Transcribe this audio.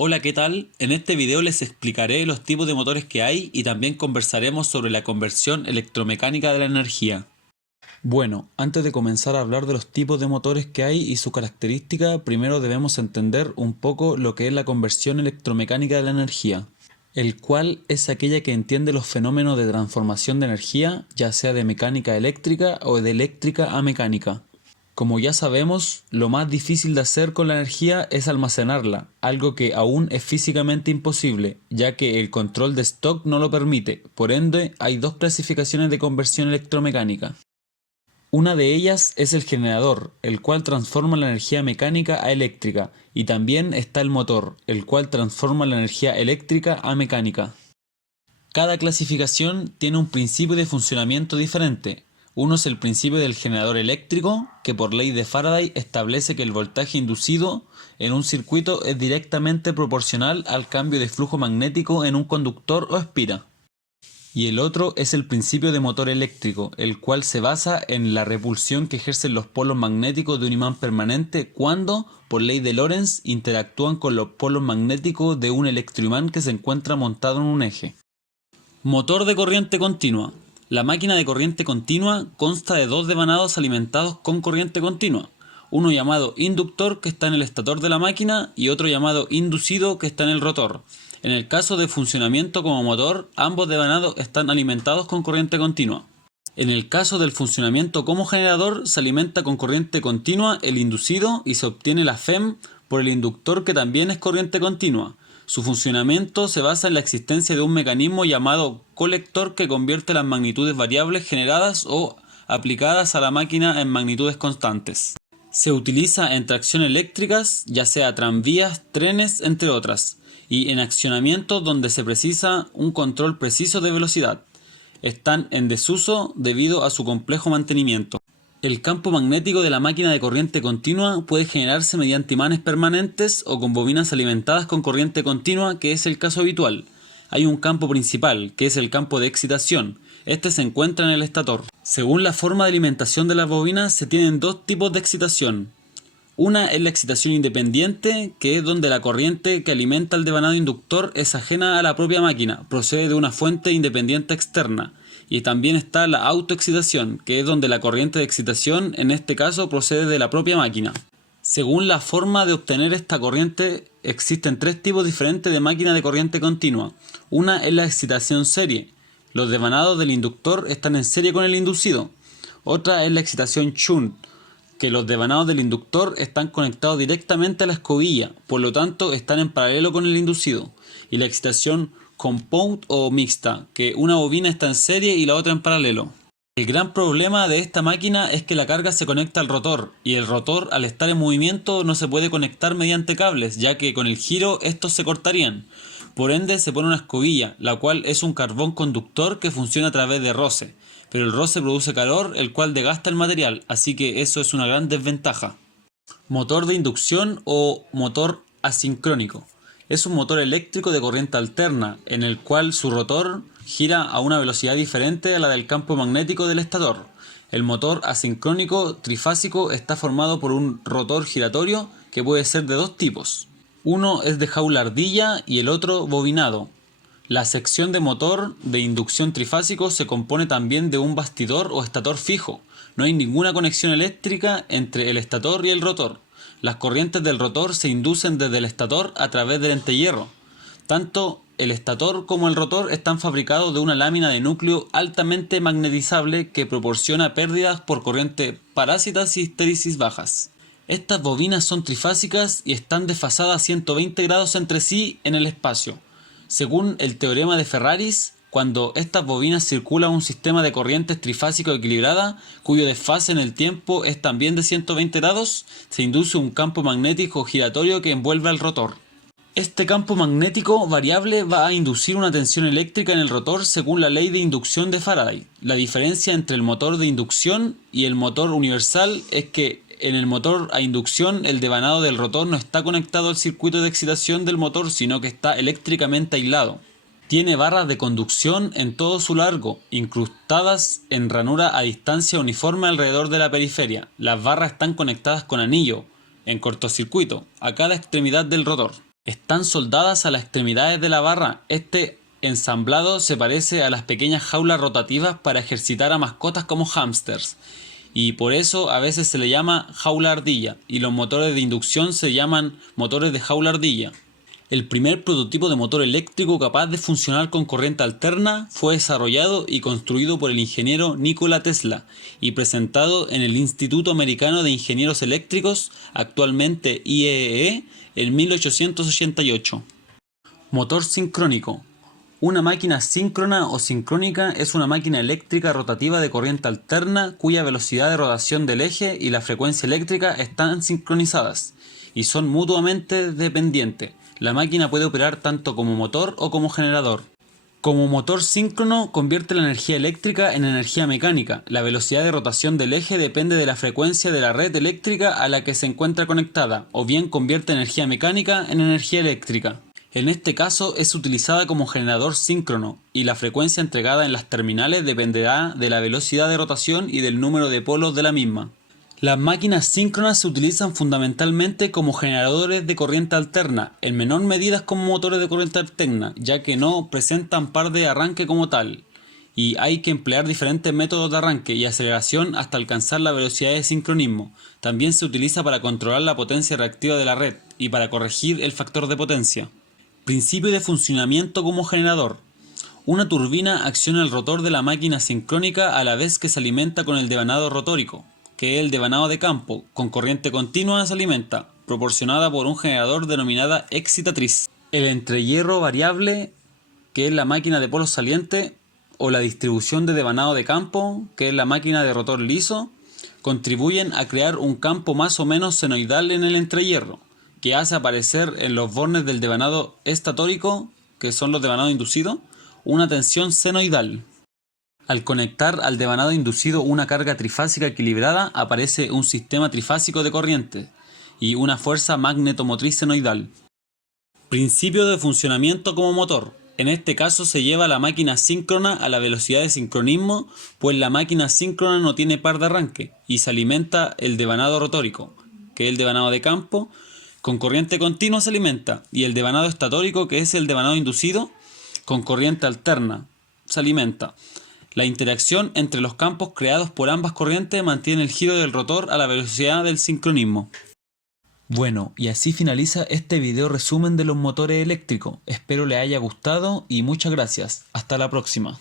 Hola, ¿qué tal? En este video les explicaré los tipos de motores que hay y también conversaremos sobre la conversión electromecánica de la energía. Bueno, antes de comenzar a hablar de los tipos de motores que hay y su característica, primero debemos entender un poco lo que es la conversión electromecánica de la energía, el cual es aquella que entiende los fenómenos de transformación de energía, ya sea de mecánica eléctrica o de eléctrica a mecánica. Como ya sabemos, lo más difícil de hacer con la energía es almacenarla, algo que aún es físicamente imposible, ya que el control de stock no lo permite. Por ende, hay dos clasificaciones de conversión electromecánica. Una de ellas es el generador, el cual transforma la energía mecánica a eléctrica, y también está el motor, el cual transforma la energía eléctrica a mecánica. Cada clasificación tiene un principio de funcionamiento diferente. Uno es el principio del generador eléctrico, que por ley de Faraday establece que el voltaje inducido en un circuito es directamente proporcional al cambio de flujo magnético en un conductor o espira. Y el otro es el principio de motor eléctrico, el cual se basa en la repulsión que ejercen los polos magnéticos de un imán permanente cuando, por ley de Lorentz, interactúan con los polos magnéticos de un electroimán que se encuentra montado en un eje. Motor de corriente continua. La máquina de corriente continua consta de dos devanados alimentados con corriente continua, uno llamado inductor que está en el estator de la máquina y otro llamado inducido que está en el rotor. En el caso de funcionamiento como motor, ambos devanados están alimentados con corriente continua. En el caso del funcionamiento como generador, se alimenta con corriente continua el inducido y se obtiene la FEM por el inductor que también es corriente continua. Su funcionamiento se basa en la existencia de un mecanismo llamado colector que convierte las magnitudes variables generadas o aplicadas a la máquina en magnitudes constantes. Se utiliza en tracción eléctricas, ya sea tranvías, trenes, entre otras, y en accionamientos donde se precisa un control preciso de velocidad. Están en desuso debido a su complejo mantenimiento. El campo magnético de la máquina de corriente continua puede generarse mediante imanes permanentes o con bobinas alimentadas con corriente continua, que es el caso habitual. Hay un campo principal, que es el campo de excitación. Este se encuentra en el estator. Según la forma de alimentación de las bobinas, se tienen dos tipos de excitación. Una es la excitación independiente, que es donde la corriente que alimenta el devanado inductor es ajena a la propia máquina, procede de una fuente independiente externa. Y también está la autoexcitación, que es donde la corriente de excitación, en este caso, procede de la propia máquina. Según la forma de obtener esta corriente, existen tres tipos diferentes de máquina de corriente continua. Una es la excitación serie. Los devanados del inductor están en serie con el inducido. Otra es la excitación shunt, que los devanados del inductor están conectados directamente a la escobilla, por lo tanto están en paralelo con el inducido. Y la excitación compound o mixta, que una bobina está en serie y la otra en paralelo. El gran problema de esta máquina es que la carga se conecta al rotor, y el rotor al estar en movimiento no se puede conectar mediante cables, ya que con el giro estos se cortarían. Por ende se pone una escobilla, la cual es un carbón conductor que funciona a través de roce, pero el roce produce calor, el cual desgasta el material, así que eso es una gran desventaja. Motor de inducción o motor asincrónico. Es un motor eléctrico de corriente alterna, en el cual su rotor gira a una velocidad diferente a la del campo magnético del estator. El motor asincrónico trifásico está formado por un rotor giratorio que puede ser de dos tipos. Uno es de jaula ardilla y el otro bobinado. La sección de motor de inducción trifásico se compone también de un bastidor o estator fijo. No hay ninguna conexión eléctrica entre el estator y el rotor. Las corrientes del rotor se inducen desde el estator a través del entehierro. Tanto el estator como el rotor están fabricados de una lámina de núcleo altamente magnetizable que proporciona pérdidas por corriente parásitas y histéresis bajas. Estas bobinas son trifásicas y están desfasadas a 120 grados entre sí en el espacio. Según el teorema de Ferraris, cuando estas bobinas circulan un sistema de corrientes trifásico equilibrada, cuyo desfase en el tiempo es también de 120 grados, se induce un campo magnético giratorio que envuelve al rotor. Este campo magnético variable va a inducir una tensión eléctrica en el rotor según la ley de inducción de Faraday. La diferencia entre el motor de inducción y el motor universal es que en el motor a inducción el devanado del rotor no está conectado al circuito de excitación del motor, sino que está eléctricamente aislado. Tiene barras de conducción en todo su largo, incrustadas en ranura a distancia uniforme alrededor de la periferia. Las barras están conectadas con anillo, en cortocircuito, a cada extremidad del rotor. Están soldadas a las extremidades de la barra. Este ensamblado se parece a las pequeñas jaulas rotativas para ejercitar a mascotas como hámsters, y por eso a veces se le llama jaula ardilla, y los motores de inducción se llaman motores de jaula ardilla. El primer prototipo de motor eléctrico capaz de funcionar con corriente alterna fue desarrollado y construido por el ingeniero Nikola Tesla y presentado en el Instituto Americano de Ingenieros Eléctricos, actualmente IEEE, en 1888. Motor sincrónico. Una máquina síncrona o sincrónica es una máquina eléctrica rotativa de corriente alterna cuya velocidad de rotación del eje y la frecuencia eléctrica están sincronizadas y son mutuamente dependientes. La máquina puede operar tanto como motor o como generador. Como motor síncrono, convierte la energía eléctrica en energía mecánica. La velocidad de rotación del eje depende de la frecuencia de la red eléctrica a la que se encuentra conectada, o bien convierte energía mecánica en energía eléctrica. En este caso es utilizada como generador síncrono, y la frecuencia entregada en las terminales dependerá de la velocidad de rotación y del número de polos de la misma. Las máquinas síncronas se utilizan fundamentalmente como generadores de corriente alterna, en menor medida como motores de corriente alterna, ya que no presentan par de arranque como tal, y hay que emplear diferentes métodos de arranque y aceleración hasta alcanzar la velocidad de sincronismo. También se utiliza para controlar la potencia reactiva de la red y para corregir el factor de potencia. Principio de funcionamiento como generador. Una turbina acciona el rotor de la máquina sincrónica a la vez que se alimenta con el devanado rotórico, que es el devanado de campo, con corriente continua se alimenta, proporcionada por un generador denominada excitatriz. El entrehierro variable, que es la máquina de polos saliente, o la distribución de devanado de campo, que es la máquina de rotor liso, contribuyen a crear un campo más o menos senoidal en el entrehierro, que hace aparecer en los bornes del devanado estatórico, que son los devanados inducidos, una tensión senoidal. Al conectar al devanado inducido una carga trifásica equilibrada, aparece un sistema trifásico de corriente y una fuerza magnetomotriz senoidal. Principio de funcionamiento como motor. En este caso se lleva la máquina síncrona a la velocidad de sincronismo, pues la máquina síncrona no tiene par de arranque y se alimenta el devanado rotórico, que es el devanado de campo, con corriente continua se alimenta, y el devanado estatórico, que es el devanado inducido, con corriente alterna se alimenta. La interacción entre los campos creados por ambas corrientes mantiene el giro del rotor a la velocidad del sincronismo. Bueno, y así finaliza este video resumen de los motores eléctricos. Espero les haya gustado y muchas gracias. Hasta la próxima.